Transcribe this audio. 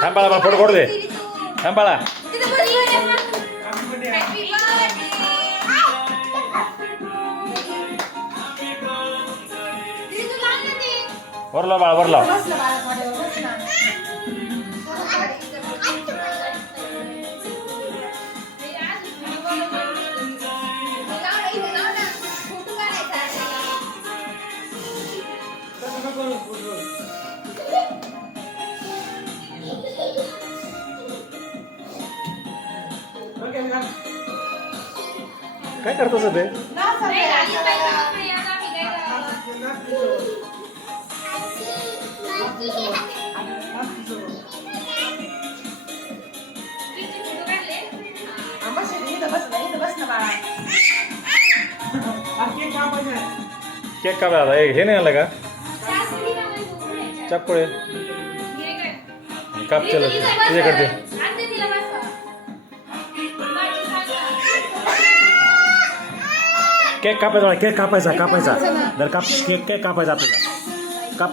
थांब बाळा मला फोटो काढू दे थांब बाळा वरला बाळा वरला काय करतोस ते केक का दादा हे नाही आलं का चापुळे काप चल तुझ्याकडे केक कापायचा केक कापायचा जर केक कापायचा आपल्याला काप